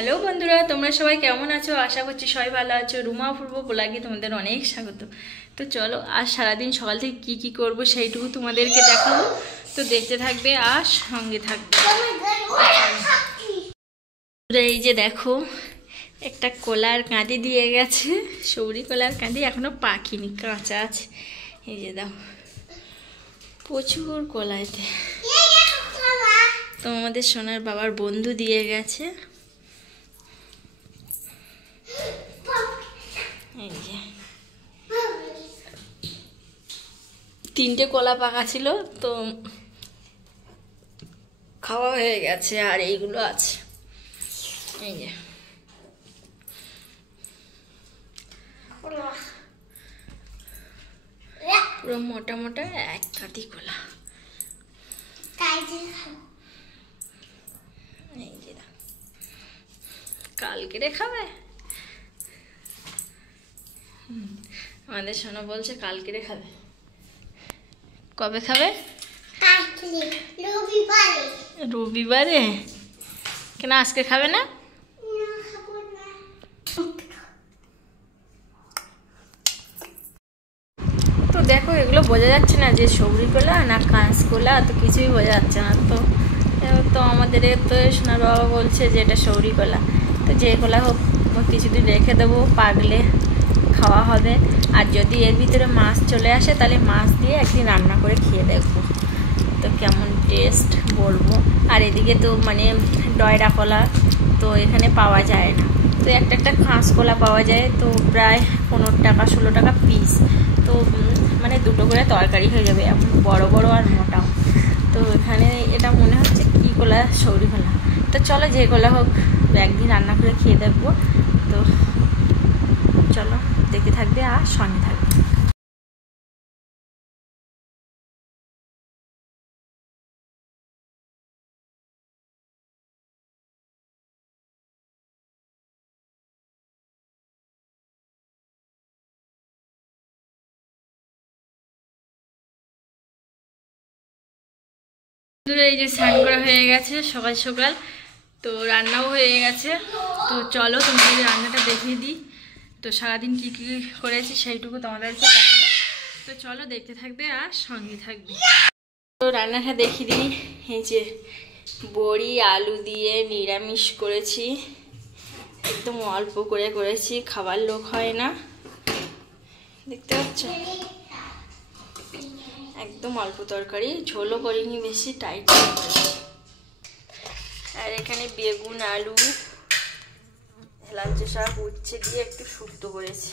Hello বন্ধুরা, তোমরা সবাই কেমন আছো? আশা করছি সবাই ভালো আছো। রুমা অপূর্ব ব্লগে তোমাদের অনেক স্বাগত। তো চলো, আজ সারাদিন সকাল থেকে কি করব সেইটুকু তোমাদেরকে দেখাবো। তো দেখতে থাকবে আর সঙ্গে থাকবে। এই যে দেখো, একটা কলার কাঁদি দিয়ে গেছে, সৌরি কলার কাঁদি এখনো পাকিনি, কাঁচা আছে। এই যে দাও, প্রচুর কলা এতে। তো আমাদের সোনার বাবার বন্ধু দিয়ে গেছে। এই যে 3টে কলা পাকা ছিল, তো খাওয়া হয়ে গেছে, আর এইগুলো আছে। এই যে পুরো মোটা মোটা এক কাঁদি কলা। এই যে কালকে রে খাবে, আমাদের সোনা বলছে কালকে রে খাবে। কবে খাবে? রবিবারে। কেন আজকে খাবে না? তো দেখো, এগুলো বোঝা যাচ্ছে না যে সবরি কলা না কাঁচকলা, তো কিছুই বোঝা যাচ্ছে না। তো আমাদের তো সোনার বাবা বলছে যে এটা সবরি কলা। তো যে কলা হোক, কিছুদিন রেখে দেবো, পাকলে খাওয়া হবে। আর যদি এর ভিতরে মাছ চলে আসে, তাহলে মাছ দিয়ে একদিন রান্না করে খেয়ে দেখবো, তো কেমন টেস্ট বলবো। আর এদিকে তো মানে ডয়রা কলা তো এখানে পাওয়া যায় না, তো একটা কাঁচকলা পাওয়া যায়, তো প্রায় 15 টাকা 16 টাকা পিস। তো মানে 2টো করে তরকারি হয়ে যাবে, এমন বড় বড় আর মোটাও। তো এখানে এটা মনে হচ্ছে কি কলা, সৌরি কলা। তো চলো, যে কলা হোক একদিন রান্না করে খেয়ে দেখবো। তো চলো, দেখতে থাকবে আর সঙ্গে থাকবে। এই যে স্নান করা হয়ে গেছে সকাল সকাল, তো রান্নাও হয়ে গেছে। তো চলো তোমাদের রান্নাটা দেখিয়ে দিই। তো সারাদিন কি কি করেছি সেইটুকু তোমাদেরকে দেখাবো। তো চলো, দেখতে থাকবে আর সঙ্গে থাকবে। তো রান্নাটা দেখিয়ে দিই। এই যে বড়ি আলু দিয়ে নিরামিষ করেছি, একদম অল্প করে করেছি, খাবার লোক হয় না, দেখতে পাচ্ছ। একদম অল্প তরকারি, ঝোলও করিনি বেশি, টাইট। আর এখানে বেগুন আলু হেলাঞ্চে শাক উচ্ছে দিয়ে একটু শুক্তো করেছি,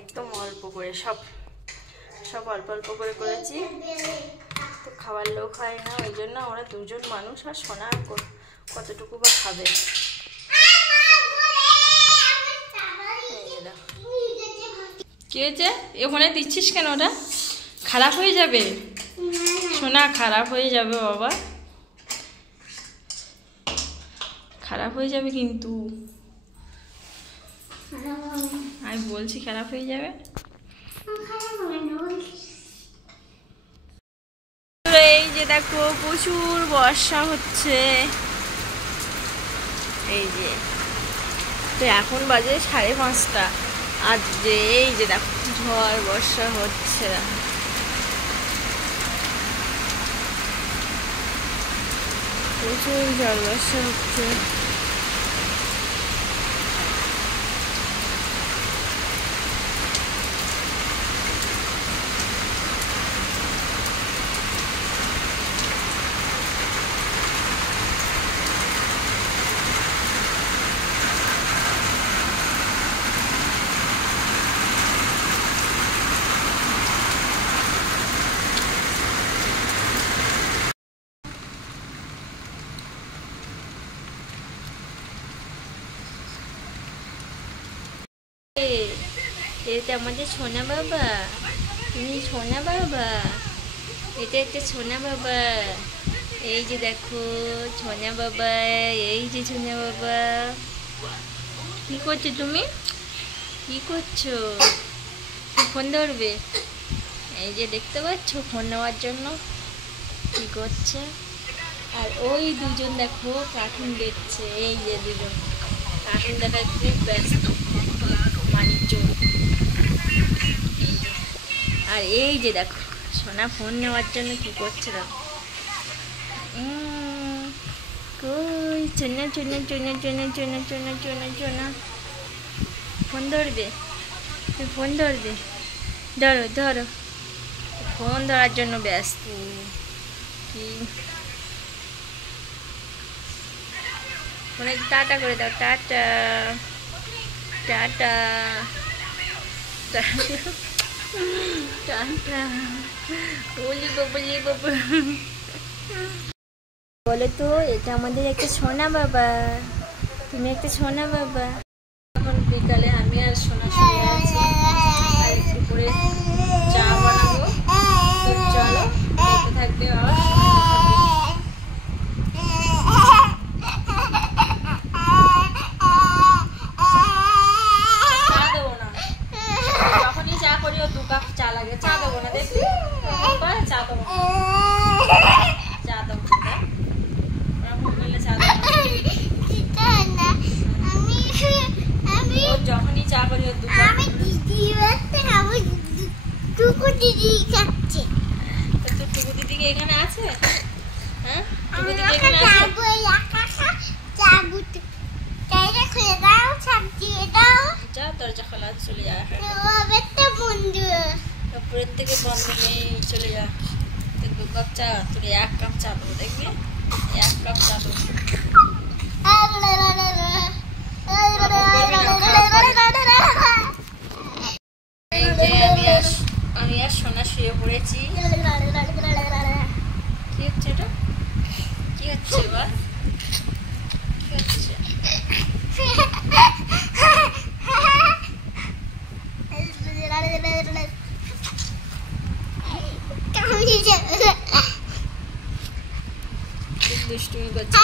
একদম অল্প করে, সব অল্প অল্প করে করেছি। তো খাবার লোক হয় না, ওই জন্য আমরা 2জন মানুষ, আর সোনা কতটুকু বা খাবে। কি হয়েছে? ওখানে দিচ্ছিস কেন? ওটা খারাপ হয়ে যাবে সোনা, খারাপ হয়ে যাবে বাবা, খারাপ হয়ে যাবে কিন্তু, আমি বলছি খারাপ হয়ে যাবে। এই যে দেখো, প্রচুর বর্ষা হচ্ছে। এই যে তো এখন বাজে 5:30, আর যে এই যে দেখো ঝড় বর্ষা হচ্ছে, প্রচুর ঝড় বর্ষা হচ্ছে। এটা আমাদের সোনা বাবা, তুমি সোনা বাবা, এটা একটা সোনা বাবা। এই যে দেখো সোনা বাবা, এই যে সোনা বাবা। কি করছো তুমি? কি করছো? ফোন ধরবে? এই যে দেখতে পাচ্ছ, ফোন নেওয়ার জন্য কি করছে। আর ওই দুজন দেখো কার্টুন দেখছে, এই যে দুজন কার্টুন দেখার খুব ব্যস্ত মানিকজন। আর এই যে দেখো সোনা ফোন নেওয়ার জন্য কি করছে দেখো, কই চুনা চুনা চুনা চুনা চুনা চুনা চুনা চুনা ফোন ধরবে, তুই ফোন ধরবে, ধরো ধরো, ফোন ধরার জন্য ব্যস্ত। কি ফোনে টাটা করে দাও, টাটা টাটা টাটা, বলি বলি বাবা। বলো তো এটা আমাদের একটা সোনা বাবা, তুমি একটা সোনা বাবা। এখন বিকালে আমি আর সোনা শুয়ে আছি, আর দুপুরে চা বানাবো, তো চলো দেখতে থাকবে। আর চা দেবো না, যখনই চা করি ও 2 কাপ চা লাগে, চা দেবো না, দেখি চা দেবো, চা দেবো যখনই চা করি ও 2 কাপ। টুকু দিদি এখানে আছে, হ্যাঁ টুকু দিদি এখানে আছে, যা দরজা খোলা চলে যা, উপরের থেকে বন্ধ নেই চলে যা। 2 কাপ চা, তোর 1 কাপ চা দেবো, দেখবি 1 কাপ চা দেবো। এই যে আমি আর সোনা শুয়ে পড়েছি। কি হচ্ছে এটা, কি হচ্ছে এবার, কি হচ্ছে? দুষ্টুমি করছে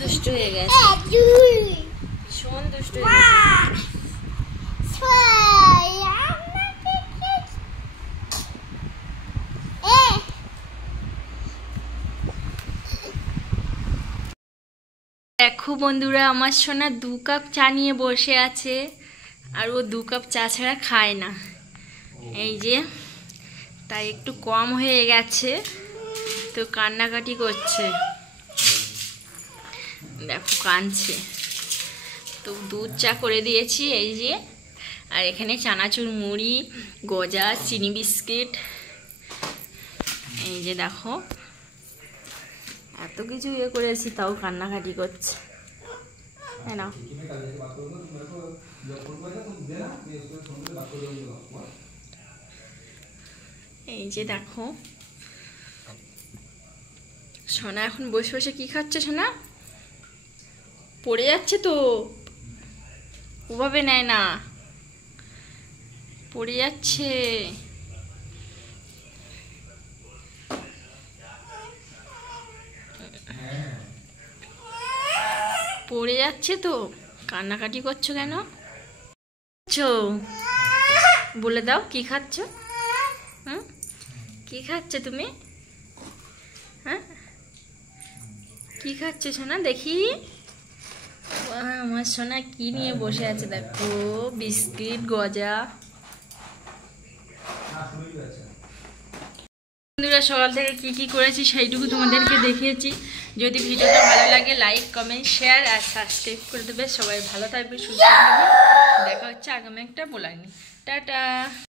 দুষ্ট হয়ে গেছে, ভীষণ দুষ্ট হয়ে গেছে। দেখো বন্ধুরা, আমার সোনা 2 কাপ চা নিয়ে বসে আছে, আর ও 2 কাপ চা ছাড়া খায় না। এই যে তাই একটু কম হয়ে গেছে, তো কান্নাকাটি করছে, দেখো কাঁদছে। তো দুধ চা করে দিয়েছি এই যে, আর এখানে চানাচুর, মুড়ি, গজা, চিনি বিস্কিট, এই যে দেখো এত কিছু ইয়ে করেছি, তাও কান্নাকাটি করছে। হ্যাঁ না, এই যে দেখো সোনা এখন বসে বসে কি খাচ্ছে। সোনা পড়ে যাচ্ছে তো, ওভাবে নেয় না, পড়ে যাচ্ছে। পড়ে যাচ্ছে তো, কান্নাকাটি করছো কেন? বলে দাও কি খাচ্ছ? হুম, কি খাচ্ছ তুমি? হ্যাঁ, কি খাচ্ছ সোনা দেখি? আমার সোনা কি নিয়ে বসে আছে দেখো, বিস্কিট গজা। বন্ধুরা সকাল থেকে কি কি করেছি সেইটুকু তোমাদেরকে দেখিয়েছি। যদি ভিডিওটা ভালো লাগে লাইক কমেন্ট শেয়ার আর সাবস্ক্রাইব করে দেবে। সবাই ভালো থাকবে, সুস্থ থাকবে। দেখা হচ্ছে আগামী একটা ব্লগ নিয়ে। টাটা।